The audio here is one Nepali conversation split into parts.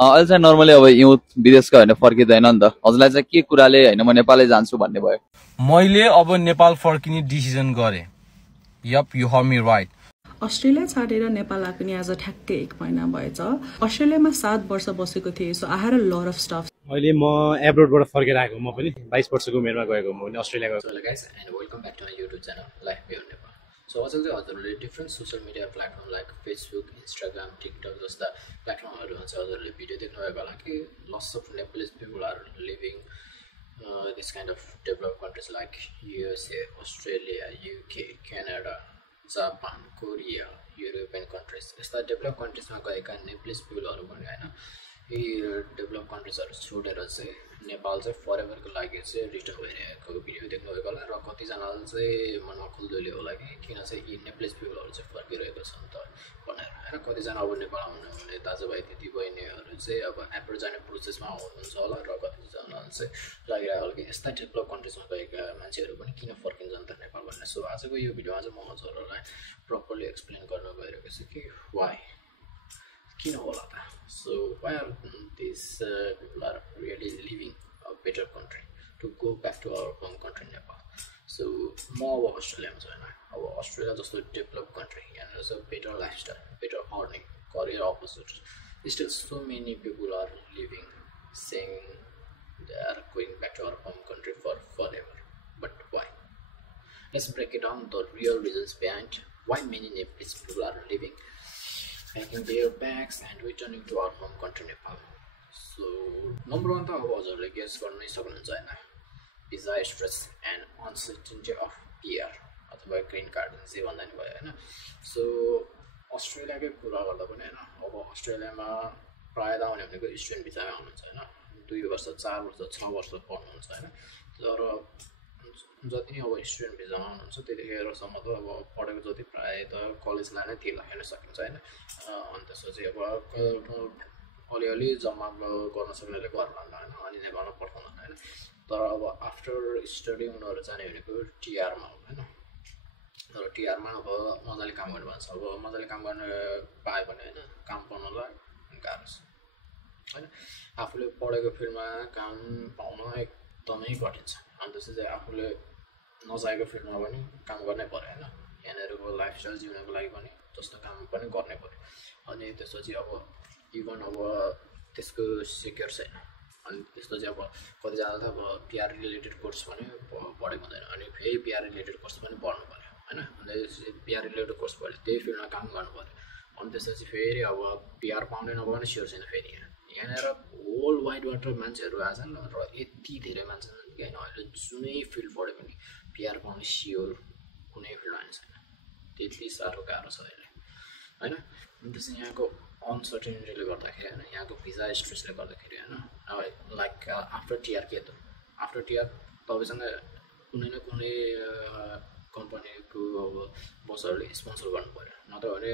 अहिले चाहिँ नर्मली अब युथ विदेशको होइन फर्किँदैन नि त हजुरलाई चाहिँ के कुराले होइन म नेपालै जान्छु भन्ने भयो मैले अब नेपाल फर्किने डिसिजन गरे yep you heard me right Australia छाडेर नेपाल आएको नि आज ठ्याक्कै 1 महिना भएछ अस्ट्रेलियामा 7 वर्ष बसेको थिएँ so I had a lot of stuff अहिले म एब्रोडबाट फर्केर आएको म पनि 22 वर्षको उमेरमा गएको म पनि अस्ट्रेलिया गएको hello guys and welcome back to my YouTube channel life beyond Nepal so अचेल चाहिँ हजुरहरूले different social media platform like Facebook Instagram TikTok जस्ता प्लेटफर्महरूमा चाहिँ हजुरहरूले भिडियो देख्नुभएको होला कि lots of Nepalese people are living this kind of develop countries like USA Australia UK Canada Japan Korea European countries यस्ता डेभलप कन्ट्रिजमा गएका नेप्लिज पिपलहरू पनि होइन यी डेभलप कन्ट्रिजहरू छोडेर चाहिँ नेपाल चाहिँ फरएभरको लागि चाहिँ रिटर्न भइरहेको भिडियो देख्नुभएको होला र कतिजनाले चाहिँ मनमा खुल्दुली होला कि किन चाहिँ यी नेप्लिज पिपलहरू चाहिँ फर्किरहेको छन् त भनेर होइन कतिजना अब नेपाल आउनुहुने दाजुभाइ दिदीबहिनीहरू चाहिँ अब एप्रोच जाने प्रोसेसमा हुनुहुन्छ होला र कतिजनाले चाहिँ लागिरहेको होला कि यस्ता डेभलप कन्ट्रिजमा गएका मान्छेहरू पनि किन फर्किन्छन् त नेपाल भन्ने सो आजको यो भिडियोमा चाहिँ म हजुरहरूलाई प्रपरली एक्सप्लेन गर्न गइरहेको छु कि वाइ किन होला त so why are these people are really leaving a better country to go back to our home country Nepal so more of Australia our Australia just a developed country and there's a better lifestyle better earning career opportunities still so many people are leaving saying they are going back to our home country for forever but why let's break it down the real reasons behind why many Nepalese people are leaving packing their bags and returning to our home country Nepal. So, number one, हजुरले गेस गर्नै सक्नुहुन्छ हैन visa stress and uncertainty of PR अथवा ग्रीन कार्ड जे भन्दा नि भयो हैन सो अस्ट्रेलियाकै कुरा गर्दा पनि हैन अब अस्ट्रेलियामा प्राय त आउने भनेको स्टुडेन्ट भिजामै आउनुहुन्छ हैन 2 वर्ष 4 वर्ष 6 वर्ष पढ्नुहुन्छ हैन तर जति नै अब स्टुडेन्ट भिजामा आउनुहुन्छ त्यतिखेरसम्म त अब पढेको जति प्राय त कलेजलाई नै त्यही हेर्न सकिन्छ हैन अनि त्यसपछि अब अलिअलि जम्मा गर्न सक्नेले गर्ला हैन अनि नेपालमा पठाउन हैन तर अब आफ्टर स्टडी उनीहरू जाने भनेको टिआरमा हो हैन तर टिआरमा अब मजाले काम गर्नु भन्छ अब मजाले काम गर्न पाए भने हैन काम पाउनलाई गाह्रो छ हैन आफूले पढेको फिल्डमा काम पाउन एकदमै कठिन छ अनि त्यसपछि आफूले नचाहेको फिल्डमा पनि काम गर्नै पर्यो हैन यहाँनिरको लाइफस्टाइल जिउनको लागि पनि जस्तो काम पनि गर्नै पर्यो अनि त्यसपछि अब इभन अब त्यसको सिक्योर छैन अनि त्यसपछि अब कतिजना त अब पिआर रिलेटेड कोर्स पनि पढेको हुँदैन अनि फेरि पिआर रिलेटेड कोर्स पनि पढ्नु पर्यो हैन अनि पिआर रिलेटेड कोर्स पढ्यो त्यही फिल्डमा काम गर्नु पर्यो अनि त्यसपछि फेरि अब पिआर पाउने नपाउने स्योर छैन फेरि यहाँनिर होल वाइडबाट मान्छेहरू आछन् र यति धेरै मान्छे हैन अहिले जुनै फिल्ड पढे पनि पिआर पाउने स्योर कुनै फिल्ड आएन छैन त्यति साह्रो गाह्रो छ अहिले हैन त्यसपछि यहाँको अनसर्टेनिटीले गर्दाखेरि हैन यहाँको भिजा स्ट्रेसले गर्दाखेरि हैन लाइक आफ्टर टिआर के त आफ्टर टिआर तपाईसँग कुनै न कुनै कम्पनीको अब बसहरूले स्पोन्सर गर्नु पर्यो नत्र भने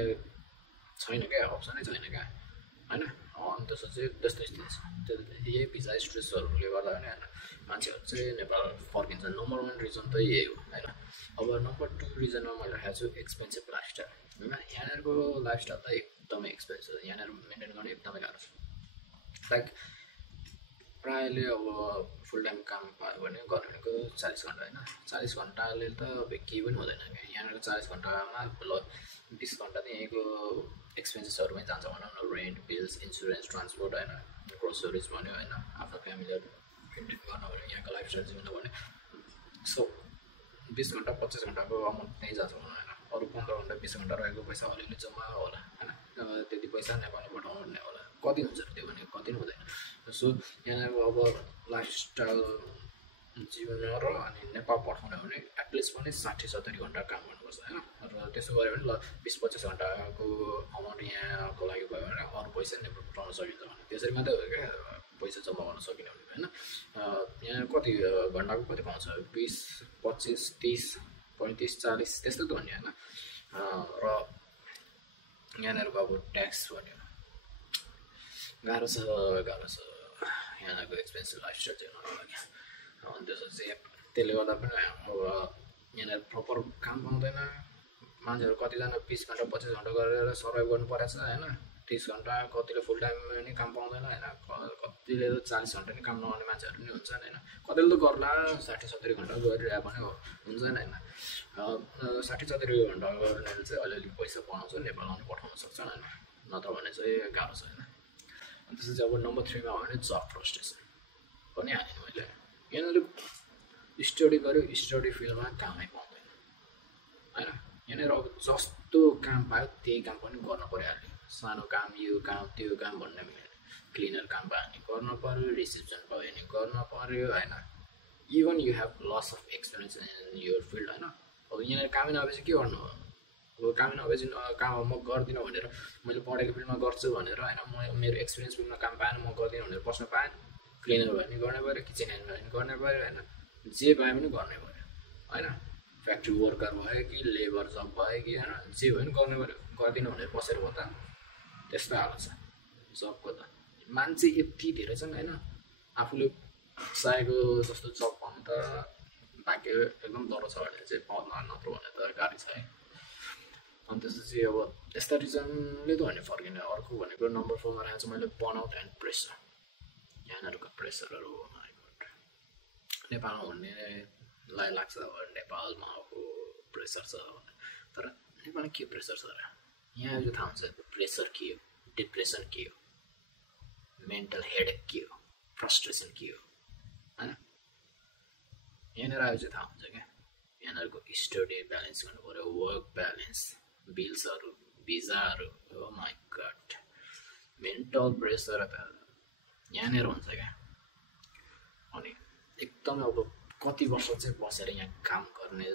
छैन क्या अप्सनै छैन क्या हैन अनि त्यसपछि त्यस्तो स्थिति छ यही भिजा स्ट्रेसहरूले गर्दा पनि हैन मान्छेहरू चाहिँ नेपाल फर्किन्छ नम्बर 1 रिजन त यही हो हैन अब नम्बर 2 रिजनमा मैले राखेको छु एक्सपेन्सिभ लाइफस्टाइल हैन यहाँनिरको लाइफस्टाइल त एकदमै एक्सपेन्सिभ छ यहाँनिर मेन्टेन गर्ने एकदमै गाह्रो छ लाइक प्रायले अब फुल टाइम काम पायो भने गर्ने भनेको 40 घण्टा हैन 40 घण्टाले त केही पनि हुँदैन यहाँनिर 40 घण्टामा 20 घण्टा त यहीँको एक्सपेन्सेसहरूमै जान्छ भनौँ न रेन्ट बिल्स इन्सुरेन्स ट्रान्सपोर्ट हैन ग्रोसरिज भन्यो हैन आफ्नो फ्यामिलीहरू मेन्टेन गर्न भने यहाँको लाइफस्टाइल जिउनु भने सो 20 घण्टा 25 घण्टाको अमाउन्ट त्यहीँ जान्छ भनौँ हैन अरू 15 घण्टा 20 घण्टा रहेको पैसा अलिअलि जम्मा होला हैन त्यति पैसा नेपालमा पठाउनु भन्ने होला कति हुन्छ त्यो भने कति नै हुँदैन सो यहाँको अब लाइफस्टाइल जीवन र अनि नेपाल पठाउने भने एटलिस्ट पनि 60-70 घण्टा काम गर्नुपर्छ हैन र त्यसो गऱ्यो भने ल 20-25 घण्टाको अमाउन्ट यहाँको लागि भयो भने अरू पैसा नेपाल पठाउन सकिन्छ भने त्यसरी मात्रै हो क्या पैसा जम्मा गर्न सकिने भने हैन यहाँ कति घण्टाको कति पाउँछ 20-25 30-35-40 त्यस्तो त हो नि हैन र यहाँनिरको अब ट्याक्स भन्यो गाह्रो छ यहाँको एक्सपेन्सिभ लाइफस्टाइल जिउनको लागि अनि त्यसपछि त्यसले गर्दा पनि अब यहाँनिर प्रपर काम पाउँदैन मान्छेहरू कतिजना 20 घण्टा 25 घण्टा गरेर सर्भाइभ गर्नु परेछ हैन 30 घण्टा कतिले फुल टाइम नै काम पाउँदैन हैन त्यसले त 40 घन्टा नै काम नगर्ने मान्छेहरू नि हुन्छन् होइन कतिले त गर्ला 60-70 घन्टा गरिरहेको पनि हुन्छन् होइन 60-70 घन्टा गर्नेले चाहिँ अलिअलि पैसा पाउँछ नेपालमा पनि पठाउन सक्छन् होइन नत्र भने चाहिँ गाह्रो छ होइन अनि त्यसपछि अब नम्बर 3 मा हो भने जब फ्रस्ट्रेसन पनि हालेँ मैले यहाँनिर स्टडी गर्यो स्टडी फिल्डमा कामै पाउँदैन होइन यहाँनिर अब जस्तो काम पायो त्यही काम पनि गर्न परिहाल्यो सानो काम यो काम त्यो काम भन्ने क्लिनर काम भयो भने गर्न पर्यो रिसेप्सन भयो भने गर्न पर्यो होइन even you have lots of experience in your field होइन अब यहाँनिर कामै नभएपछि के गर्नु हो अब कामै नभएपछि काम म गर्दिनँ भनेर मैले पढेको फिल्डमा गर्छु भनेर होइन म मेरो एक्सपिरियन्स फिल्डमा काम पाएन म गर्दिनँ भनेर बस्न पाएन क्लिनर भयो भने गर्नै पऱ्यो किचन ह्यान्ड भयो भने गर्नै पऱ्यो होइन जे पाए पनि गर्नै पऱ्यो होइन फ्याक्ट्री वर्कर भयो कि लेबर जब भयो कि होइन जे भयो भने गर्नै पऱ्यो गर्दिनँ भनेर बसेर हो त त्यस्तो हालत छ जबको त मान्छे यति धेरै छन् होइन आफूले चाहेको जस्तो जब पाउनु त भाग्य एकदम डह्रो छ भने चाहिँ पाउँदैन नत्र भने त गाह्रो छ है अनि त्यसपछि अब यस्ता रिजनले त होइन फर्किने अर्को भनेको नम्बर 4 मा राखेको छु मैले बर्नआउट एन्ड प्रेसर यहाँनिरको प्रेसरहरू नेपालमा हुनेलाई लाग्छ अब नेपालमा अब प्रेसर छ तर नेपालमा के प्रेसर छ र यहाँ जो थाहा हुन्छ प्रेसर के हो डिप्रेसन के हो मेन्टल हेडेक के हो फ्रस्ट्रेसन के हो होइन यहाँनिर आयो चाहिँ थाहा हुन्छ क्या यहाँनिरको स्टडी ब्यालेन्स गर्नु पऱ्यो वर्क ब्यालेन्स बिल्सहरू भिजाहरू हो माई गड मेन्टल प्रेसर त यहाँनिर हुन्छ क्या अनि एकदमै अब कति वर्ष चाहिँ बसेर यहाँ काम गर्ने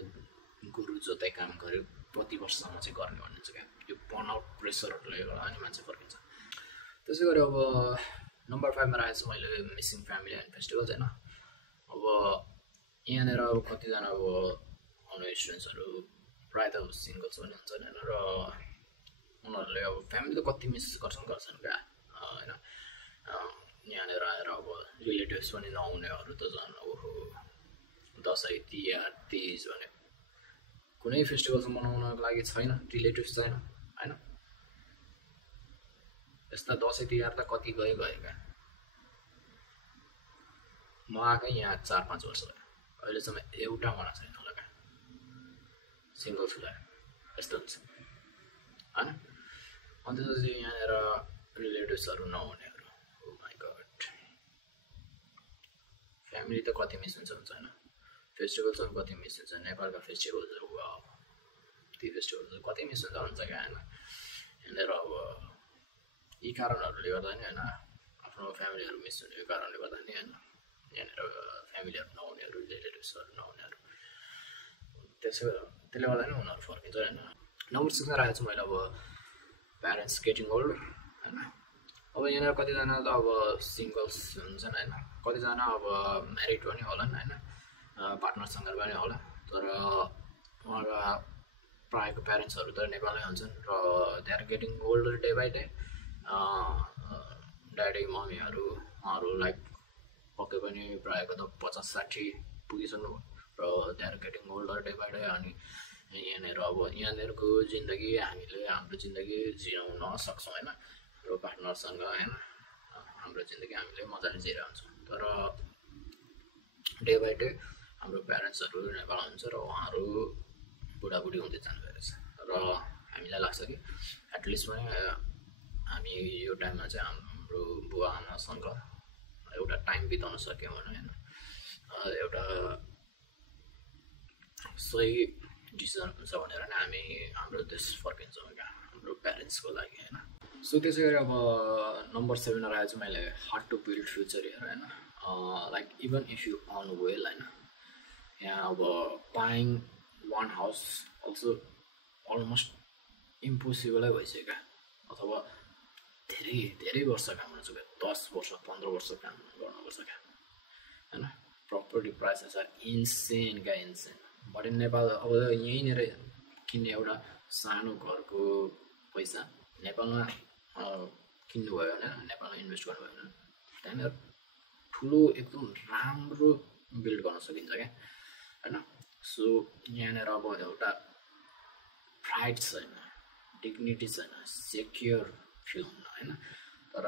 गुरु जोताइ काम गर्यो कति वर्षसम्म चाहिँ गर्ने भन्ने छ क्या यो बर्नआउट प्रेसरहरूले गर्दा नि मान्छे फर्किन्छ त्यसै गरी अब नम्बर 5 मा राखेको छु मैले मिसिङ फ्यामिली एन्ड फेस्टिभल्स होइन अब यहाँनिर अब कतिजना अब अनलाइन स्टुडेन्ट्सहरू प्रायः त सिङ्गल्स पनि हुन्छन् होइन र उनीहरूले अब फ्यामिली त कति मिस गर्छन् क्या होइन यहाँनिर आएर अब रिलेटिभ्स पनि नहुनेहरू त झन् अब दसैँ तिहार तिज भने कुनै फेस्टिभल्स मनाउनको लागि छैन रिलेटिभ्स छैन होइन यस्ता दसैँ तिहार त कति गयो क्या म आएकै यहाँ 4-5 वर्ष भयो अहिलेसम्म एउटा मनाएको छैन होला क्या सिङ्गल छु यस्तो हुन्छ होइन अनि त्यसपछि यहाँनिर रिलेटिभ्सहरू नहुनेहरू ओ माई गड फ्यामिली त कति मिस हुन्छ होइन फेस्टिभल्सहरू कति मिस हुन्छ नेपालका फेस्टिभल्सहरू ती फेस्टिभल्सहरू कति मिस हुन्छ क्या होइन यहाँनिर अब यी कारणहरूले गर्दा नि होइन आफ्नो फ्यामिलीहरू मिस हुने कारणले गर्दा नि होइन यहाँनिर फ्यामिलीहरू नहुनेहरू रिलेटिभ्सहरू नहुनेहरू त्यसले गर्दा नि उनीहरू फर्किन्छ होइन नम्बर 6 मा राखेको छु मैले अब प्यारेन्ट्स गेटिङ ओल्ड होइन अब यहाँनिर कतिजना त अब सिङ्गल्स हुन्छन् होइन कतिजना अब म्यारिड पनि होलान् होइन पार्टनरसँग पनि होला तर उहाँका प्रायःको प्यारेन्ट्सहरू त नेपालमै हुन्छन् र they are getting older day by day daddy मम्मीहरू उहाँहरू लाइक पक्कै पनि प्रायःको त 50-60 पुगिसक्नु र they are getting older day by day अनि यहाँनिर अब यहाँनिरको जिन्दगी हामीले हाम्रो जिन्दगी जिउन सक्छौँ होइन हाम्रो पार्टनरसँग होइन हाम्रो जिन्दगी हामीले मजाले जिरहेको हुन्छौँ तर डे बाई डे हाम्रो प्यारेन्ट्सहरू नेपाल हुन्छ र उहाँहरू बुढाबुढी हुँदै जानुभएको छ र हामीलाई लाग्छ कि एटलिस्ट पनि हामी यो टाइममा चाहिँ हाम्रो बुवा आमासँग एउटा टाइम बिताउन सक्यौँ भने होइन एउटा सही डिसिजन हुन्छ भनेर नै हामी हाम्रो देश फर्किन्छौँ क्या हाम्रो प्यारेन्ट्सको लागि होइन सो त्यसै गरी अब नम्बर 7 मा राखेको छु मैले हार्ड टु बिल्ड फ्युचर हेर होइन like even if you earn well होइन यहाँ अब buying one house also almost इम्पोसिबलै भइसक्यो क्या अथवा धेरै धेरै वर्ष काम गर्नु छ 10 वर्ष 15 वर्ष काम गर्नुपर्छ क्या होइन प्रपर्टी प्राइसेस आर इन्सेन क्या इन्सेन बट इन नेपाल अब यहीँनिर किन्ने एउटा सानो घरको पैसा नेपालमा किन्नुभयो भने नेपालमा इन्भेस्ट गर्नुभयो भने त्यहाँनिर ठुलो एकदम राम्रो बिल्ड गर्न सकिन्छ क्या होइन सो यहाँनिर अब एउटा प्राइड छैन डिग्निटी छैन सेक्योर फिल हुन्न होइन तर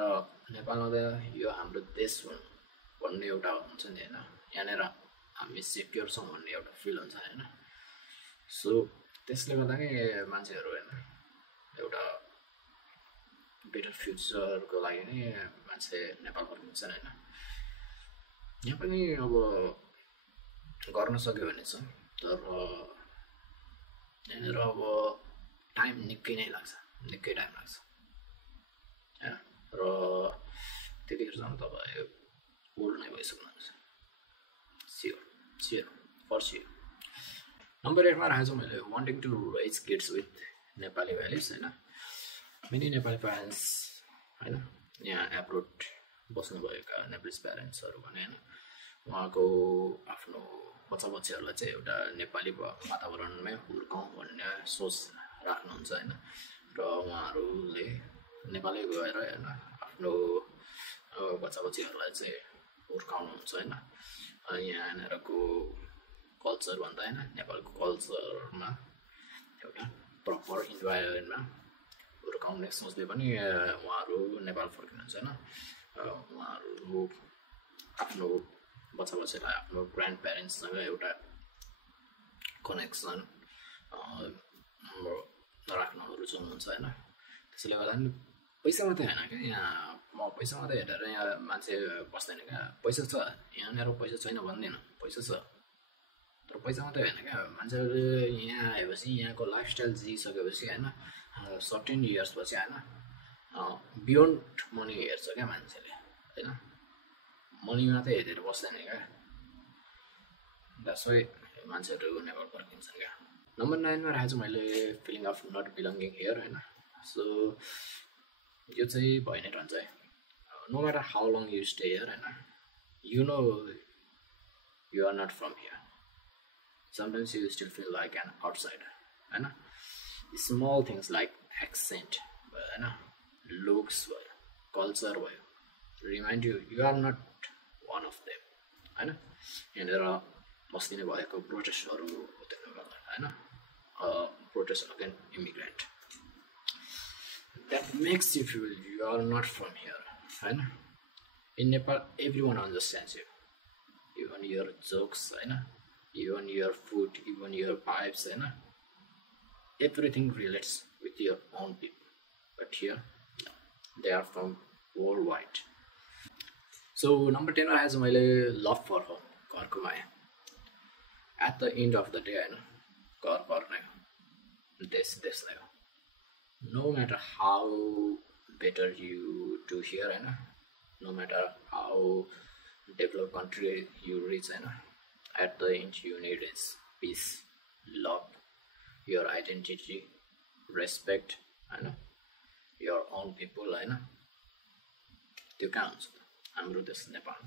नेपालमा त यो हाम्रो देश भन्ने एउटा हुन्छ नि होइन, यहाँनिर हामी सेक्योर छौँ भन्ने एउटा फिल हुन्छ होइन। सो त्यसले गर्दा कि मान्छेहरू होइन एउटा बेटर फ्युचरको लागि नै मान्छे नेपाल फर्किन्छन् होइन। यहाँ पनि अब गर्न सक्यो भने छ, तर यहाँनिर अब टाइम निकै नै लाग्छ, निकै टाइम लाग्छ होइन। र त्यतिखेरसम्म तपाईँ ओल्ड नै भइसक्नुहुन्छ, sure sure for sure. Number 8 मा राखेको छु मैले wanting to raise kids with Nepali values होइन। मेनी नेपाली प्यारेन्ट्स होइन, यहाँ एब्रोड बस्नुभएका नेपाली प्यारेन्ट्सहरू भने होइन, उहाँको आफ्नो बच्चा बच्चीहरूलाई चाहिँ एउटा नेपाली वातावरणमै हुर्काउँ भन्ने सोच राख्नुहुन्छ होइन। र उहाँहरूले नेपालै गएर होइन आफ्नो बच्चा बच्चीहरूलाई चाहिँ हुर्काउनुहुन्छ होइन। यहाँनिरको कल्चर भन्दा होइन, नेपालको कल्चरमा एउटा प्रपर इन्भाइरोमेन्टमा हुर्काउने सोच्दै पनि उहाँहरू नेपाल फर्किनुहुन्छ होइन। उहाँहरू आफ्नो बच्चा बच्चीलाई आफ्नो ग्रान्ड प्यारेन्ट्ससँग एउटा कनेक्सन राख्न रुचाउनुहुन्छ होइन। त्यसले गर्दा पनि पैसा मात्रै होइन क्या, यहाँ म पैसा मात्रै हेरेर यहाँ मान्छे बस्दैन क्या। पैसा छ, यहाँनिर पैसा छैन भन्दैन, पैसा छ, तर पैसा मात्रै होइन क्या। मान्छेहरूले यहाँ आएपछि यहाँको लाइफस्टाइल जिइसकेपछि होइन, सर्टेन इयर्सपछि होइन बियोन्ड मनी हेर्छ क्या मान्छेले होइन, मनी मात्रै हेरेर बस्दैन क्या। द्याट्स वाइ मान्छेहरू नेपाल फर्किन्छन् क्या। नम्बर 9 मा राखेको छु मैले feeling of not belonging here होइन। सो यो चाहिँ भइ नै रहन्छ है, no matter how long you stay here होइन, you know you are not from here. Sometimes you still feel like an outsider होइन। स्मल थिङ्स लाइक एक्सेन्ट भयो होइन, लुक्स भयो, कल्चर भयो, remind you you are not one of them होइन। यहाँनिर अस्ति नै भएको प्रोटेस्टहरू देख्नु पर्दा होइन, protest again immigrant, that makes you feel you are not from here होइन। In Nepal every one understands you, even your jokes होइन, even your food, even your vibes होइन, everything relates with your own people. But here they are from worldwide. So number 10 मा राखेको छु मैले लभ फर होम, घरको माया। At the end of the day होइन, घर घर नै हो, देश देशलाई हो। No matter how better you do here होइन, no matter how develop country you rich होइन, at the end you need is peace, love, your identity, respect होइन, योर ओन पिपल होइन। त्यो कहाँ हुन्छ हाम्रो देश नेपाल।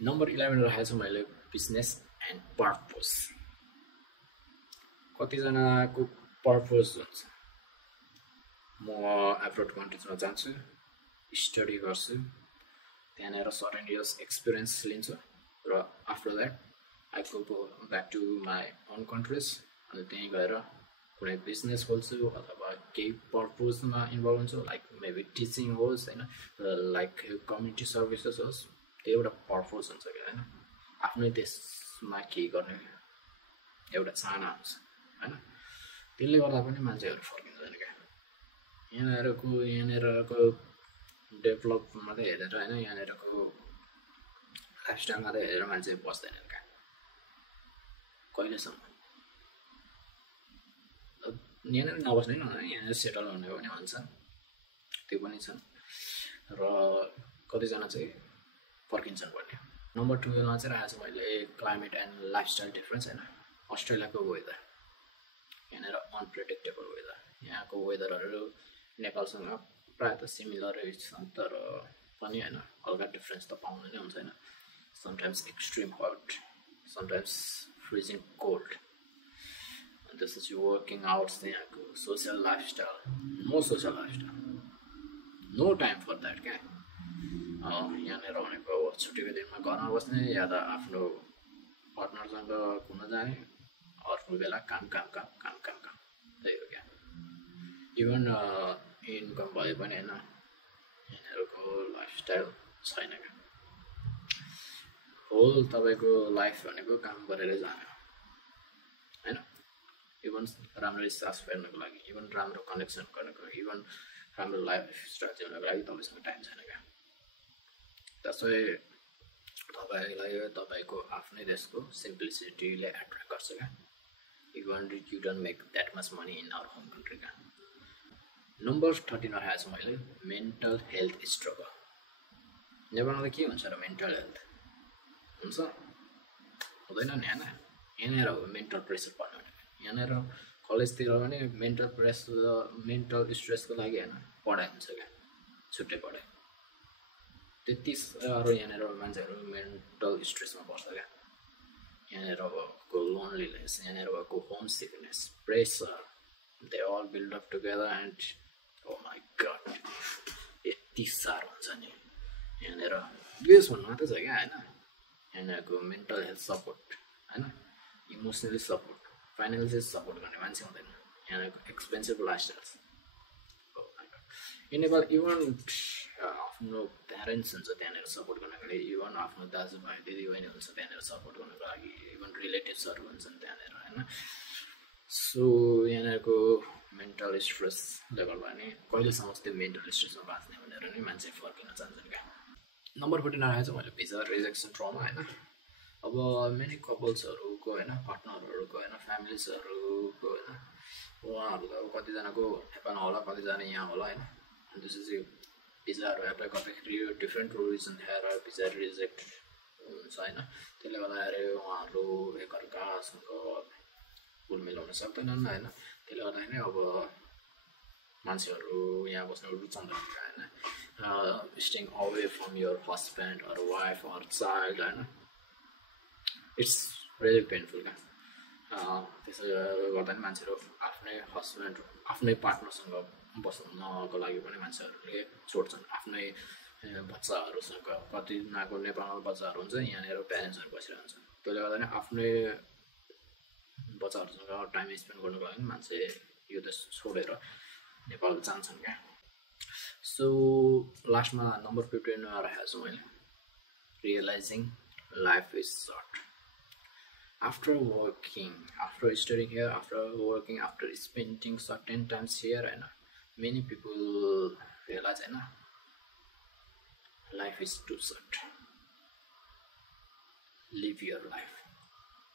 नम्बर 11 राखेको छु मैले बिजनेस एन्ड पर्पज। कतिजनाको पर्पज हुन्छ, म एब्रोड कन्ट्रिजमा जान्छु, स्टडी गर्छु, त्यहाँनिर सर्टेन इयर्स एक्सपिरियन्स लिन्छु, र after that I go back to my own countries. अनि त्यहीँ गएर कुनै बिजनेस खोल्छु अथवा केही पर्पजमा इन्भल्भ हुन्छु, लाइक मेबी टिचिङ होस् होइन, लाइक कम्युनिटी सर्भिसेस होस्, त्यो एउटा पर्पज हुन्छ क्या होइन। आफ्नै देशमा केही गर्ने एउटा चाहना हुन्छ होइन। त्यसले गर्दा पनि मान्छेहरू फर्किँदैन क्या। यहाँनिरको डेभलप मात्रै हेरेर होइन, यहाँनिरको लाइफस्टाइल मात्रै हेरेर मान्छे बस्दैनन् क्या कहिलेसम्म। यहाँनिर नबस्ने न, यहाँनिर सेटल हुने पनि भन्छन्, त्यो पनि छन्, र कतिजना चाहिँ फर्किन्छन् भन्ने। नम्बर 12 मा चाहिँ राखेको छु मैले क्लाइमेट एन्ड लाइफस्टाइल डिफ्रेन्स होइन। अस्ट्रेलियाको वेदर, यहाँनिर अनप्रेडिक्टेबल वेदर। यहाँको वेदरहरू नेपालसँग प्रायः त सिमिलरै छन्, तर पनि होइन हल्का डिफ्रेन्स त पाउनु नै हुन्छ होइन। Sometimes extreme hot, sometimes freezing cold. त्यसपछि वर्किङ आवर्स चाहिँ यहाँको social lifestyle, no social lifestyle, no time for that क्या। यहाँनिर भनेको छुट्टीको दिनमा घरमा बस्ने या त आफ्नो पार्टनरसँग घुम्न जाने, अर्को बेला काम काम काम काम काम काम, त्यही हो क्या। इभन इन्कम भए पनि होइन यिनीहरूको लाइफस्टाइल छैन क्या होल तपाईँको लाइफ भनेको काम गरेरै जाने होइन इभन राम्ररी सास फेर्नको लागि इभन राम्रो कनेक्सन गर्नको इभन राम्रो लाइफ स्टाइल जिउनको लागि तपाईँसँग टाइम छैन क्या त्यसै तपाईँलाई तपाईँको आफ्नै देशको सिम्प्लिसिटीले एट्र्याक्ट गर्छ क्या even you don't make that much money in our home country क्या नम्बर 13 राखेको छु मैले मेन्टल हेल्थ स्ट्रगल नेपालमा के हुन्छ र मेन्टल हेल्थ हुन्छ हुँदैन नि होइन यहाँनिर हो मेन्टल प्रेसर पर्नु भने यहाँनिर कलेजतिर पनि मेन्टल स्ट्रेसको लागि होइन पढाइ हुन्छ क्या छुट्टै पढाइ त्यति साह्रो यहाँनिर मान्छेहरू मेन्टल स्ट्रेसमा पर्छ क्या यहाँनिर भएको लोनलीनेस यहाँनिर भएको homesickness pressure they all build up together and oh my God यति साह्रो हुन्छ नि यहाँनिर बेस भन्नु मात्रै छ क्या होइन यहाँनिरको मेन्टल हेल्थ सपोर्ट होइन इमोसनली सपोर्ट फाइनेन्सियल सपोर्ट गर्ने मान्छे हुँदैन यहाँनिरको expensive lifestyles in Nepal even आफ्नो प्यारेन्ट्स हुन्छ त्यहाँनिर सपोर्ट गर्नको लागि इभन आफ्नो दाजुभाइ दिदीबहिनी हुन्छ त्यहाँनिर सपोर्ट गर्नको लागि इभन रिलेटिभ्सहरू हुन्छन् त्यहाँनिर होइन सो यहाँनिरको मेन्टल स्ट्रेस लेभल भने कहिलेसम्म त्यो मेन्टल स्ट्रेसमा बाँच्ने भनेर नै मान्छे फर्किन चाहन्छन् क्या नम्बर 14 आएको छ मैले भिजा रिजेक्सन ट्रमा होइन अब मेनी कपल्सहरूको होइन पार्टनरहरूको होइन फ्यामिलिजहरूको होइन उहाँहरूको अब कतिजनाको नेपालमा होला कतिजना यहाँ होला होइन त्यसपछि भिजाहरू एप्लाई गर्दाखेरि डिफ्रेन्ट रिजन हेरेर भिजा रिजेक्ट हुन्छ होइन त्यसले गर्दाखेरि उहाँहरू एकअर्कासँग पुल मिलाउन सक्दैनन् होइन त्यसले गर्दाखेरि अब मान्छेहरू यहाँ बस्न रुचाउँदैन होइन staying away from your husband or wife or child होइन इट्स रियली पेनफुल क्या त्यसो गर्दा नि मान्छेहरू आफ्नै हस्बेन्ड आफ्नै पार्टनरसँग बस्नको लागि पनि मान्छेहरूले छोड्छन् आफ्नै बच्चाहरूसँग कतिजनाको नेपालमा बच्चाहरू हुन्छ यहाँनिर प्यारेन्ट्सहरू बसिरहन्छ त्यसले गर्दा नि आफ्नै बच्चाहरूसँग टाइम स्पेन्ड गर्नुको लागि मान्छे यो देश छोडेर नेपाल जान्छन् क्या सो लास्टमा नम्बर 15 राखेको छु मैले realising life is short after working, after studying here, after working, after spending certain times here, and many people realize life is too short. Live your life.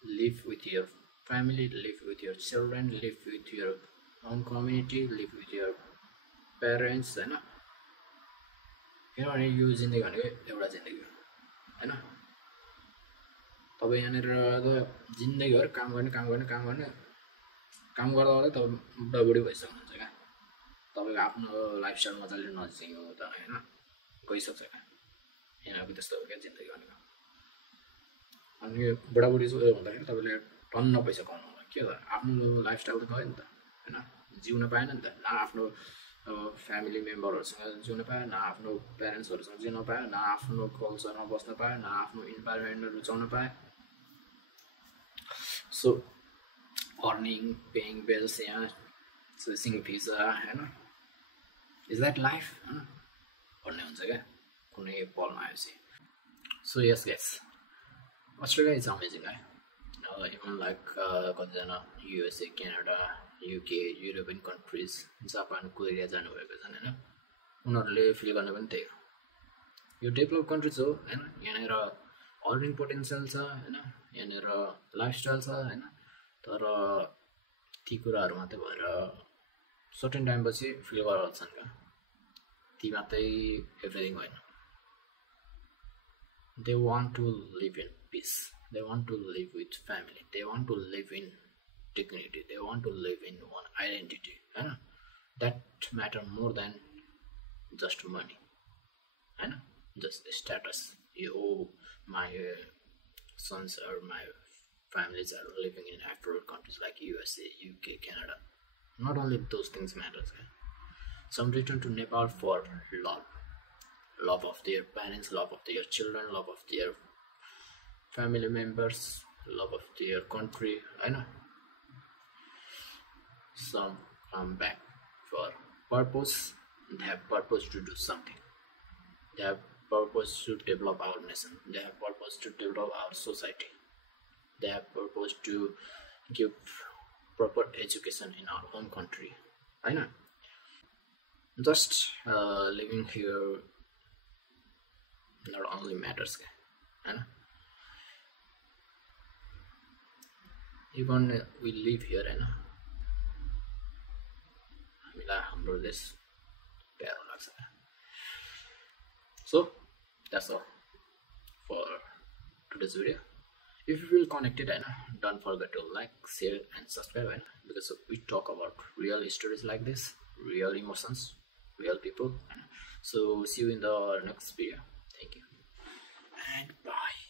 Live with your family, live with your children, live with your own community, live with your parents, किनभने यो जिन्दगी भनेको एउटा जिन्दगी हो हैन तपाईँ यहाँनिर जिन्दगीभर काम गर्ने काम गर्दा गर्दा तपाईँ बुढाबुढी भइसक्नुहुन्छ क्या तपाईँको आफ्नो लाइफस्टाइल मजाले नजियो त होइन गइसक्छ क्या यहाँको त्यस्तो हो क्या जिन्दगी भनेको अनि बुढाबुढी हुँदाखेरि तपाईँले टन्न पैसा कमाउनु होला के हो आफ्नो लाइफस्टाइल त गयो नि त होइन जिउन पाएन नि त न आफ्नो फ्यामिली मेम्बरहरूसँग जिउन पायो न आफ्नो प्यारेन्ट्सहरूसँग जिउन पायो न आफ्नो कल्चरमा बस्न पायो न आफ्नो इन्भाइरोमेन्टमा रुचाउन पायो सो अर्निङ पेइङ बिल्स यहाँ चेसिङ भिजा होइन इज द्याट लाइफ होइन भन्ने हुन्छ क्या कुनै पलमा आएपछि so yes guess Australia is amazing है इभन लाइक कतिजना USA Canada UK European countries Japan Korea जानुभएको छन् होइन उनीहरूले फिल गर्ने पनि त्यही हो यो डेभलप कन्ट्रिज हो होइन यहाँनिर अर्निङ पोटेन्सियल छ होइन यहाँनिर लाइफस्टाइल छ होइन तर ती कुराहरू मात्रै भएर सर्टेन टाइमपछि फिल गरिहाल्छन् क्या ती मात्रै एभ्रिथिङ होइन they want to live in peace they want to live with family they want to live in dignity, they want to live in one identity, that matter more than just money, just status. My sons or my families are living in afterworld countries like USA, UK, Canada. Not only those things matters. Some return to Nepal for love of their parents, love of their children, love of their family members, love of their country. Some come back for purpose and have purpose to do something. They have purpose to develop our nation. They have purpose to develop our society. They have purpose to give proper education in our own country. I know. Just living here not only matters. I know. Even we live here, I know. हामीलाई हाम्रो देश प्यारो लाग्छ. So that's all for today's video. If you feel connected, don't forget to like, share and subscribe, because we talk about real stories like this, real emotions, real people. So see you in the next video. Thank you and bye.